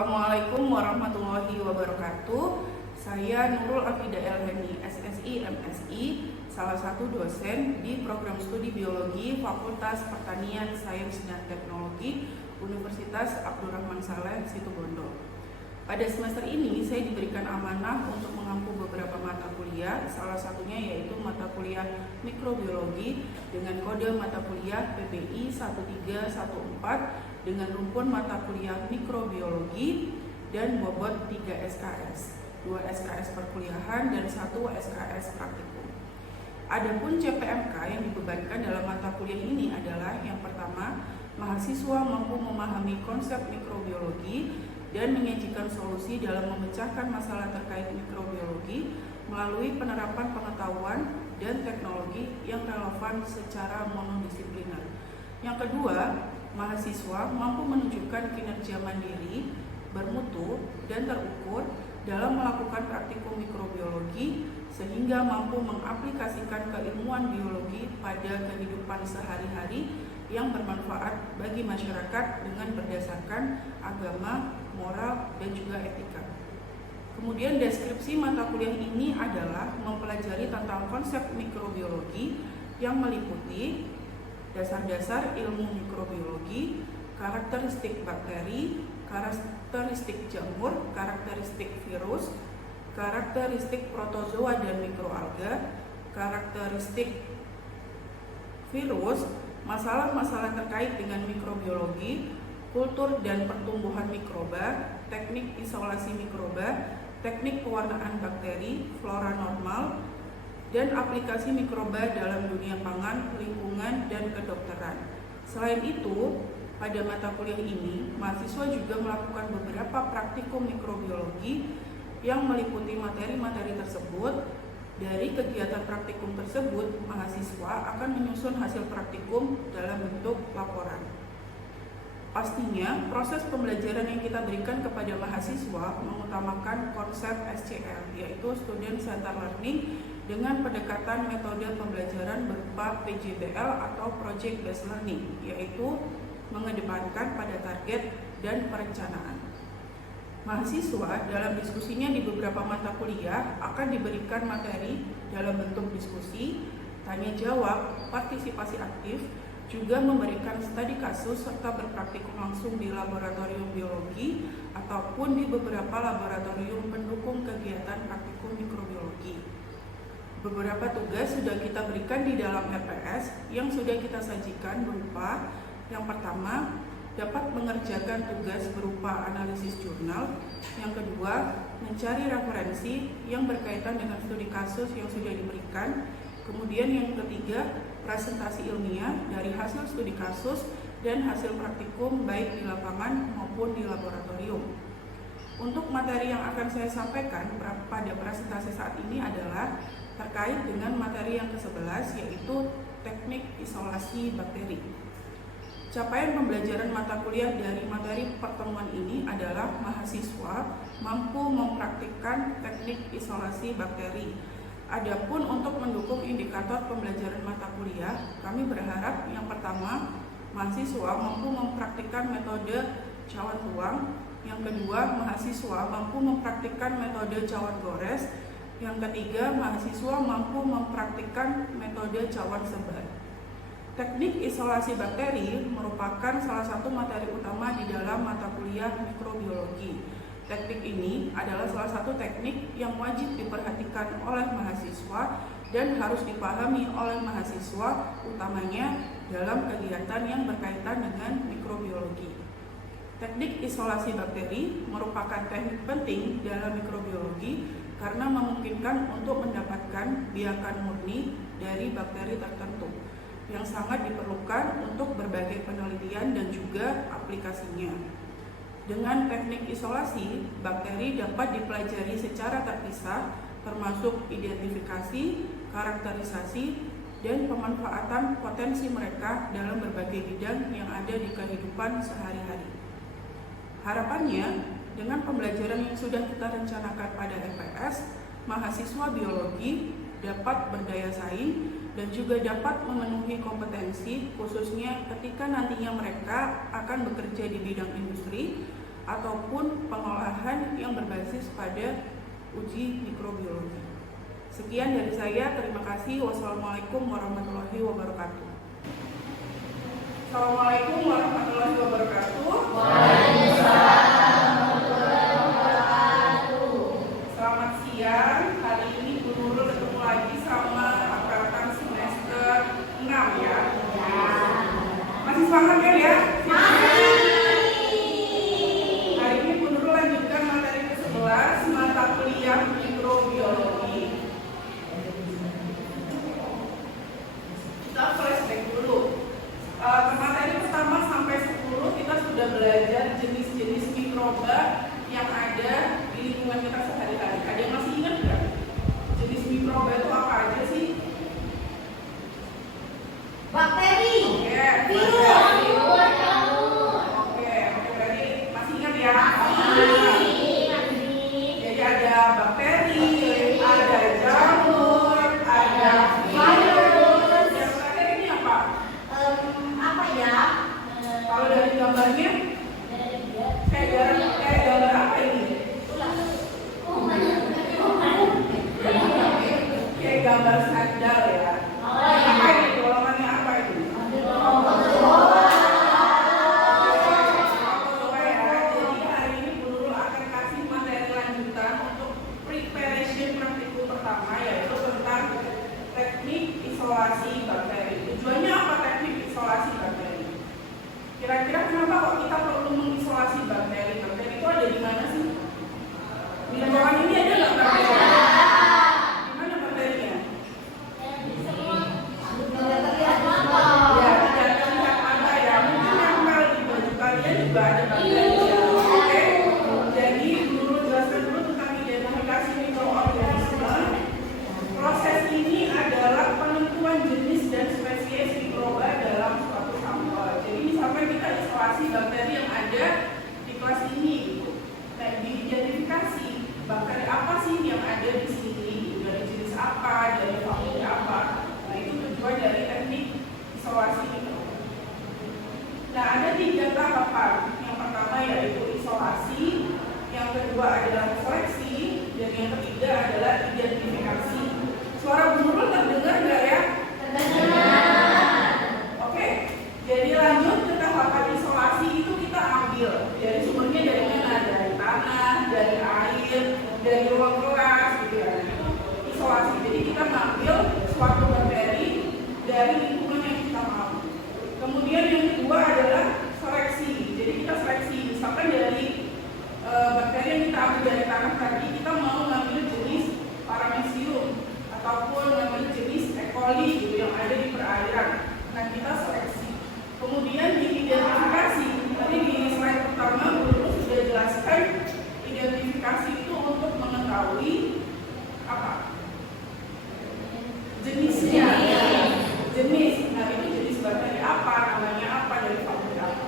Assalamualaikum warahmatullahi wabarakatuh. Saya Nurul Afida Elhani, SSI MSI, salah satu dosen di program studi biologi Fakultas Pertanian Sains dan Teknologi Universitas Abdurrahman Saleh Situbondo. Pada semester ini saya diberikan amanah untuk mengampu beberapa mata kuliah, salah satunya yaitu mata kuliah mikrobiologi dengan kode mata kuliah PPI 1314 dengan rumpun mata kuliah mikrobiologi dan bobot 3 SKS, 2 SKS perkuliahan dan 1 SKS praktikum. Adapun CPMK yang dibebankan dalam mata kuliah ini adalah yang pertama, mahasiswa mampu memahami konsep mikrobiologi dan menyajikan solusi dalam memecahkan masalah terkait mikrobiologi melalui penerapan pengetahuan dan teknologi yang relevan secara monodisipliner. Yang kedua, mahasiswa mampu menunjukkan kinerja mandiri, bermutu, dan terukur dalam melakukan praktikum mikrobiologi sehingga mampu mengaplikasikan keilmuan biologi pada kehidupan sehari-hari yang bermanfaat bagi masyarakat dengan berdasarkan agama, moral, dan juga etika. Kemudian deskripsi mata kuliah ini adalah mempelajari tentang konsep mikrobiologi yang meliputi dasar-dasar ilmu mikrobiologi, karakteristik bakteri, karakteristik jamur, karakteristik virus, karakteristik protozoa dan mikroalga, karakteristik virus, masalah-masalah terkait dengan mikrobiologi, kultur dan pertumbuhan mikroba, teknik isolasi mikroba, teknik pewarnaan bakteri, flora normal, dan aplikasi mikroba dalam dunia pangan, lingkungan, dan kedokteran. Selain itu, pada mata kuliah ini, mahasiswa juga melakukan beberapa praktikum mikrobiologi yang meliputi materi-materi tersebut. Dari kegiatan praktikum tersebut, mahasiswa akan menyusun hasil praktikum dalam bentuk laporan. Pastinya, proses pembelajaran yang kita berikan kepada mahasiswa mengutamakan konsep SCL, yaitu Student Centered Learning, dengan pendekatan metode pembelajaran berupa PJBL atau Project Based Learning, yaitu mengedepankan pada target dan perencanaan. Mahasiswa dalam diskusinya di beberapa mata kuliah akan diberikan materi dalam bentuk diskusi, tanya jawab, partisipasi aktif, juga memberikan studi kasus serta berpraktikum langsung di laboratorium biologi ataupun di beberapa laboratorium pendukung kegiatan praktikum mikrobiologi. Beberapa tugas sudah kita berikan di dalam RPS yang sudah kita sajikan berupa yang pertama, dapat mengerjakan tugas berupa analisis jurnal. Yang kedua, mencari referensi yang berkaitan dengan studi kasus yang sudah diberikan. Kemudian yang ketiga, presentasi ilmiah dari hasil studi kasus dan hasil praktikum baik di lapangan maupun di laboratorium. Untuk materi yang akan saya sampaikan pada presentasi saat ini adalah terkait dengan materi yang ke-11, yaitu teknik isolasi bakteri. Capaian pembelajaran mata kuliah dari materi pertemuan ini adalah mahasiswa mampu mempraktikkan teknik isolasi bakteri. Adapun untuk mendukung indikator pembelajaran mata kuliah, kami berharap yang pertama, mahasiswa mampu mempraktikkan metode cawan tuang. Yang kedua, mahasiswa mampu mempraktikkan metode cawan gores. Yang ketiga, mahasiswa mampu mempraktikkan metode cawan sebar. Teknik isolasi bakteri merupakan salah satu materi utama di dalam mata kuliah mikrobiologi. Teknik ini adalah salah satu teknik yang wajib diperhatikan oleh mahasiswa dan harus dipahami oleh mahasiswa, utamanya dalam kegiatan yang berkaitan dengan mikrobiologi. Teknik isolasi bakteri merupakan teknik penting dalam mikrobiologi karena memungkinkan untuk mendapatkan biakan murni dari bakteri tertentu yang sangat diperlukan untuk berbagai penelitian dan juga aplikasinya. Dengan teknik isolasi, bakteri dapat dipelajari secara terpisah, termasuk identifikasi, karakterisasi, dan pemanfaatan potensi mereka dalam berbagai bidang yang ada di kehidupan sehari-hari. Harapannya, dengan pembelajaran yang sudah kita rencanakan pada FPS, mahasiswa biologi dapat berdaya saing dan juga dapat memenuhi kompetensi khususnya ketika nantinya mereka akan bekerja di bidang industri ataupun pengolahan yang berbasis pada uji mikrobiologi. Sekian dari saya, terima kasih. Wassalamualaikum warahmatullahi wabarakatuh. Assalamualaikum warahmatullahi wabarakatuh. Selamat siang. Hari ini Bu Nurul ketemu lagi sama angkatan semester 6 ya. Masih semangat kan ya? Hari ini Bu Nurul lanjutkan materi ke-11, mata kuliah mikrobiologi. Kita flashback dulu. Materi pertama sampai 10 kita sudah belajar jenis-jenis mikroba yang ada di lingkungan kita sehari-hari. Ada yang masih ingat nggak? Jenis mikroba itu apa aja sih? Bakteri, virus. Oke, berarti masih ingat ya? Jadi ada bakteri, ada jamur, ada virus. Yang terakhir ini apa? apa ya? Kalau dari gambarnya, kayak gambar apa ini? Kayak gambar sandal ya. Apa ini? Golongannya apa ini? Jadi hari ini Bu Nurul akan kasih materi lanjutan untuk preparation praktikum pertama, yaitu tentang teknik isolasi bakteri. Tujuannya apa teknik isolasi bakteri? Kira-kira kenapa kok kita perlu mengisolasi bakteri? Bakteri itu ada di mana sih? Di lingkungan ini ada nggak bakteri? Di mana bakterinya? Ya, tidak terlihat ada ya. Mungkin nempel di baju kalian juga ada bakteri ya. Oke. Jadi dulu jelaskan dulu tentang identifikasi mikroorganisme. Proses ini adalah penentuan jenis dan spesies mikroba dalam suatu sampel. Jadi misalkan kita isolasi bakteri yang ada di kelas ini, gitu. Nah, diidentifikasi bakteri apa sih yang ada di sini, dari jenis apa, dari famili apa. Nah, itu tujuan dari teknik isolasi mikroba. Nah, ada 3 tahapan. Yang pertama yaitu isolasi, yang kedua adalah seleksi, dan yang ketiga adalah identifikasi. Suara Bu Nurul terdengar nggak ya? Oke, jadi lanjut ke tahapan isolasi itu kita ambil dari sumbernya dari mana? Dari tanah, dari air, dari ruang kelas gitu ya. Isolasi, jadi kita mengambil suatu bakteri dari lingkungan yang kita mau. Kemudian yang kedua adalah seleksi, jadi kita seleksi misalkan dari bakteri yang kita ambil dari tanah tadi, kita mau mengambil jenis paramecium ataupun mengambil jenis E. coli gitu yang ada di perairan. Nah, kita seleksi. Kemudian diidentifikasi. Tadi di slide pertama Bu sudah jelaskan identifikasi itu untuk mengetahui apa? Jenisnya. Jenis. Nah, itu jenis bakteri apa, namanya apa, dari famili apa.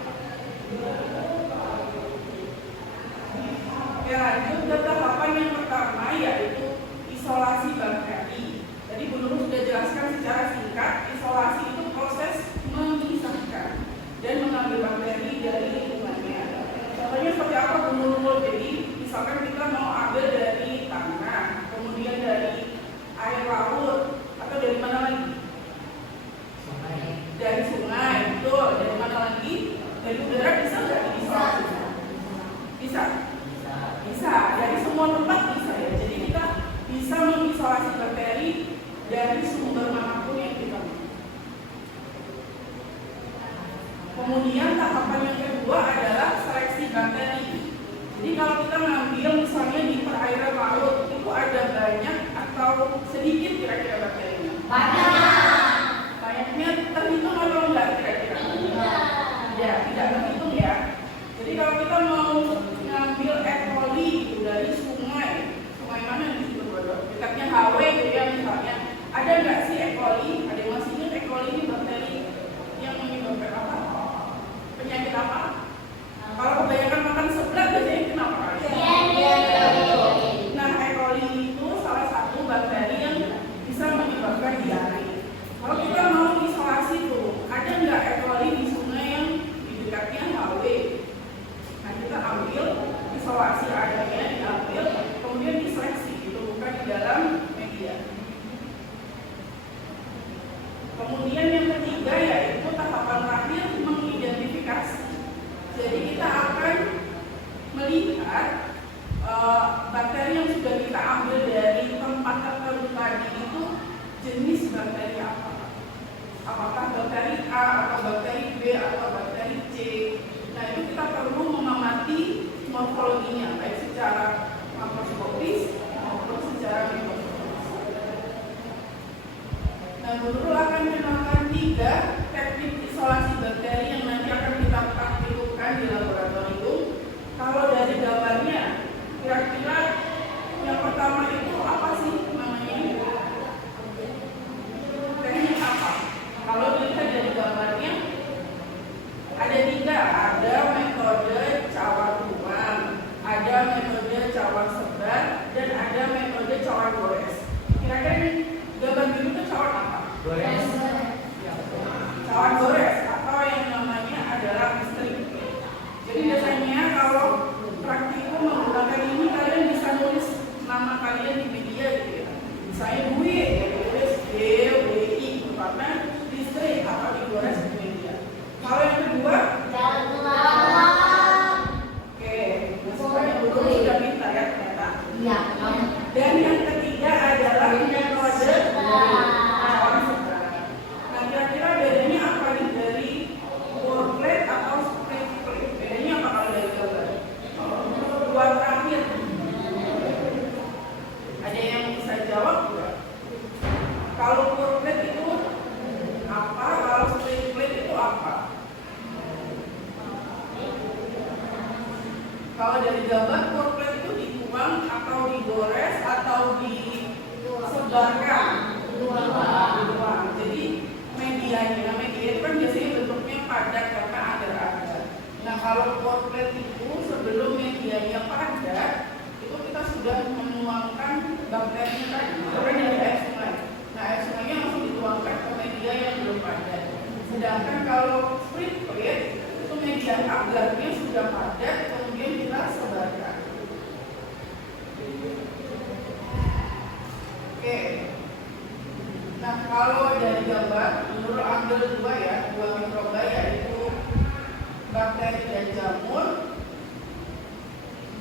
Ya, lanjut ke tahapan yang pertama yaitu isolasi bakteri. Tadi Bu Nurul sudah jelaskan secara singkat, isolasi itu proses memisahkan dan mengambil bakteri dari lingkungannya. Contohnya seperti apa Bu Nurul? Jadi misalkan kita mau ambil dari tanah, kemudian dari air laut, atau dari mana lagi? Dari sungai, betul. Dari mana lagi? Dari udara bisa nggak diisolasi? Bisa. Bisa, dari semua tempat bisa ya. Jadi kita bisa mengisolasi bakteri dari sumber manapun yang kita mau. Kemudian tahapan yang kedua adalah seleksi bakteri. Jadi kalau kita ngambil misalnya di perairan laut, itu ada banyak atau sedikit kira-kira bakterinya? Banyaknya terhitung atau enggak kira-kira? Ya, tidak terhitung ya. Jadi kalau kita mau ngambil E. coli itu dari sungai mana yang disebut bodoh? Dekatnya HW gitu ya misalnya. Ada nggak sih E. coli? Ada yang masih ingat E. coli ini bakteri yang menyebabkan apa? Penyakit apa? Kalau kebanyakan makan seblak biasanya kenapa kali? Nah, E. coli itu salah satu bakteri yang bisa menyebabkan diare. Kalau kita mau isolasi tuh, ada nggak E. coli di sungai yang di dekatnya HW? Nah, kita ambil isolasi adanya diambil, kemudian diseleksi, ditemukan di dalam media. Kemudian yang ketiga yaitu tahapan terakhir mengidentifikasi. Jadi kita akan melihat bakteri yang sudah kita ambil dari tempat tertentu tadi itu jenis bakteri apa? Apakah bakteri A atau bakteri B atau bakteri C? Nah itu kita perlu mengamati morfologinya baik secara makroskopis maupun secara mikroskopis. Nah guru akan mengenalkan 3 teknik isolasi bakteri yang nanti akan kita praktikkan di laboratorium. Kalau dari gambarnya, kira-kira yang pertama itu apa sih namanya? Teknik apa? Kalau dilihat dari gambarnya ada 3, ada metode cawan tuang, ada metode cawan sebar, dan ada metode cawan gores. Kira-kira gambar biru itu cawan apa? Gores. Cawan gores atau yang namanya adalah strip. Jadi biasanya kalau praktikum menggunakan ini kalian bisa nulis nama kalian di media gitu ya. Misalnya Dwi, tulis DWI karena di strip atau digores di media. Kalau yang kedua, oke, semuanya dulu sudah pintar ya ternyata. Dan yang ketiga adalah metode cawan sebar. Nah kira-kira bedanya apa nih dari whole plate atau split plate? Bedanya apa kalau dari gambar? Dua terakhir. Ada yang bisa jawab enggak? Kalau whole plate itu apa? Kalau split plate itu apa? Kalau dari gambar whole plate itu dituang atau digores atau disebarkan? Dituang. Jadi media itu kan biasanya bentuknya padat karena agar-agar. Nah kalau whole plate itu sebelum medianya padat itu kita sudah menuangkan bakterinya tadi karena dari air sungai. Nah air sungainya langsung dituangkan ke media yang belum padat. Sedangkan kalau split plate itu media agarnya sudah padat kemudian kita sebarkan. Oke. Nah kalau dari gambar menurut ambil 2 mikroba yaitu bakteri dan jamur.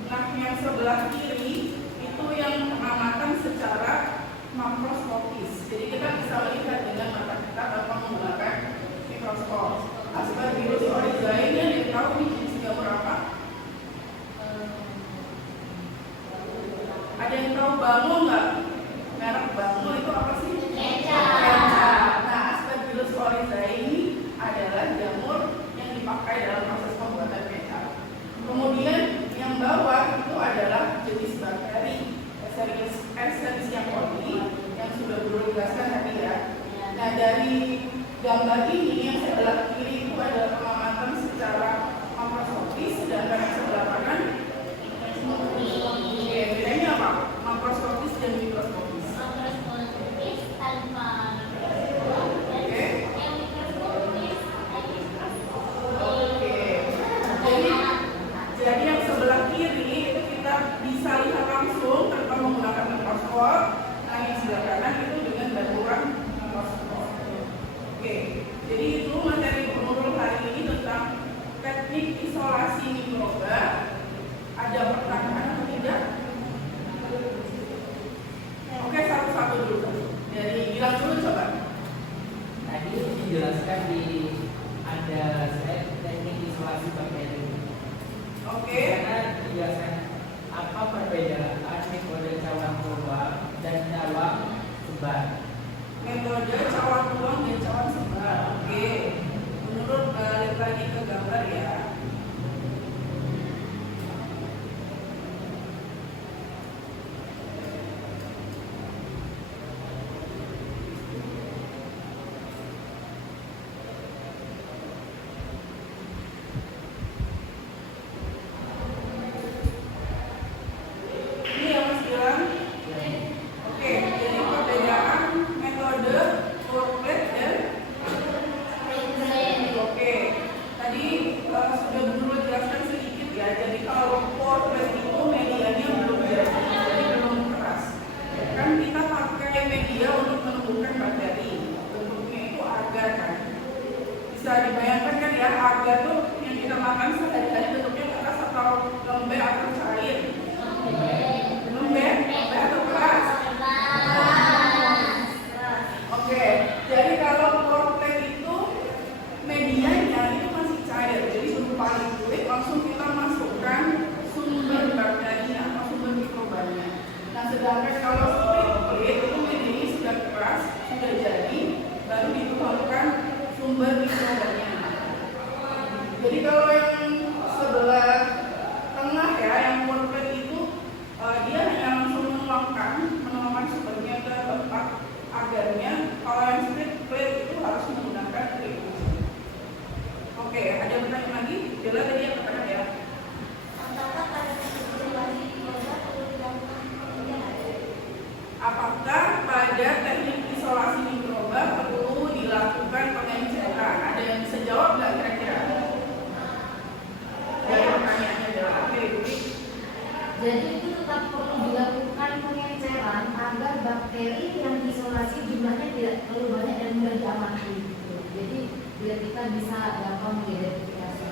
Nah yang sebelah kiri itu yang pengamatan secara makroskopis. Jadi kita bisa melihat dengan mata kita tanpa menggunakan mikroskop. Aspergillus oryzae-nya yang tahu nih jenis jamur apa? Ada yang tahu bango nggak? Merek bango itu apa sih? Kecap. Nah, Aspergillus oryzae ini adalah jamur yang dipakai dalam proses pembuatan kecap. Kemudian yang bawah itu adalah jenis bakteri Escherichia coli yang sudah Guru jelaskan tadi ya. Nah, dari gambar ini yang sebelah kiri itu adalah pengamatan secara makroskopis, sedangkan yang sebelah kanan bedanya apa? Makroskopis dan mikroskopis. Jadi yang sebelah kiri itu kita bisa lihat langsung tanpa menggunakan mikroskop. Nah yang sebelah kanan itu dengan bantuan mikroskop. Oke, jadi itu materi pengurusan hari ini tentang teknik isolasi mikroba. Ada pertanyaan atau tidak? Oke, satu-satu dulu. Dari bilang dulu coba. Tadi dijelaskan di ada teknik isolasi bakteri. Oke. Karena dijelaskan apa perbedaan metode cawan tuang dan cawan sebar. Metode cawan tuang dan cawan sebar. Oke. Menurut balik lagi ke gambar ya. Ini ya Mas Gilang. Oke, jadi perbedaan bisa dibayangkan kan ya, agar tuh yang kita makan sehari-hari bentuknya keras atau lembek atau cair? Lembek atau keras? Oke, jadi kalau wortel itu medianya itu masih cair, jadi berupa liquid, langsung kita masukkan sumber bakterinya atau sumber mikrobanya. Nah, sedangkan kalau split itu medianya sudah keras, sudah jadi, baru dituangkan sumber mikrobanya. Jadi kalau yang sebelah tengah ya, yang wortel itu dia hanya langsung menuangkan sumbernya ke tempat agarnya. Kalau yang split itu harus menggunakan tray. Oke, ada pertanyaan lagi? Bella tadi yang pertanyaan ya. Apakah pada teknik isolasi mikroba perlu dilakukan pengenceran? Ada yang bisa jawab nggak kira-kira? Dari pertanyaannya adalah oke, Budi. Jadi itu tetap perlu dilakukan pengenceran agar bakteri yang diisolasi jumlahnya tidak terlalu banyak dan mudah diamati. Jadi biar kita bisa gampang mengidentifikasi.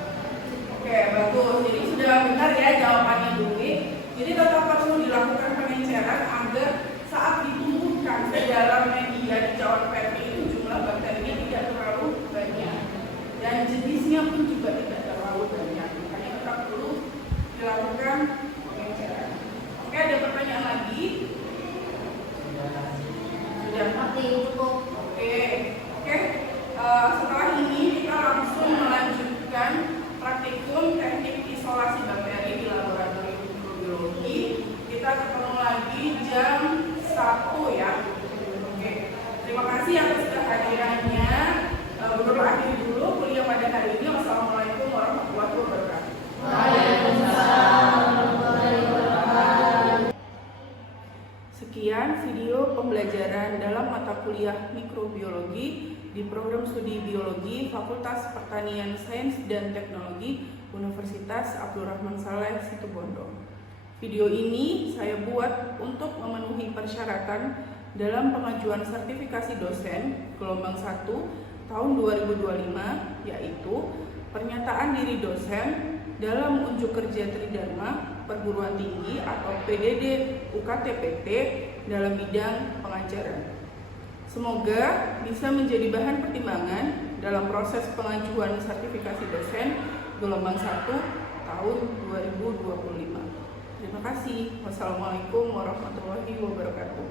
Oke, bagus. Jadi sudah benar ya jawabannya Budi. Jadi tetap perlu dilakukan pengenceran agar saat ditumbuhkan ke dalam media di cawan PET itu jumlah bakterinya tidak terlalu banyak dan jenisnya pun juga tidak terlalu banyak. Makanya tetap perlu dilakukan pengenceran. Oke, ada pertanyaan lagi? Sudah. Seperti cukup. Oke. Setelah ini kita langsung melanjutkan praktikum teknik isolasi bakteri di laboratorium mikrobiologi. Kita ketemu lagi jam 1 ya. Oke. Terima kasih atas kehadirannya. Beberapa akhir dulu kuliah pada hari ini. Wassalamualaikum warahmatullahi wabarakatuh. Sekian video pembelajaran dalam mata kuliah mikrobiologi di program studi biologi Fakultas Pertanian Sains dan Teknologi Universitas Abdul Rahman Saleh Situbondo. Video ini saya buat untuk memenuhi persyaratan dalam pengajuan sertifikasi dosen gelombang 1 tahun 2025, yaitu pernyataan diri dosen dalam unjuk kerja Tridharma Perguruan Tinggi atau PDD UKT-PT dalam bidang pengajaran. Semoga bisa menjadi bahan pertimbangan dalam proses pengajuan sertifikasi dosen gelombang 1 tahun 2025. Terima kasih. Wassalamualaikum warahmatullahi wabarakatuh.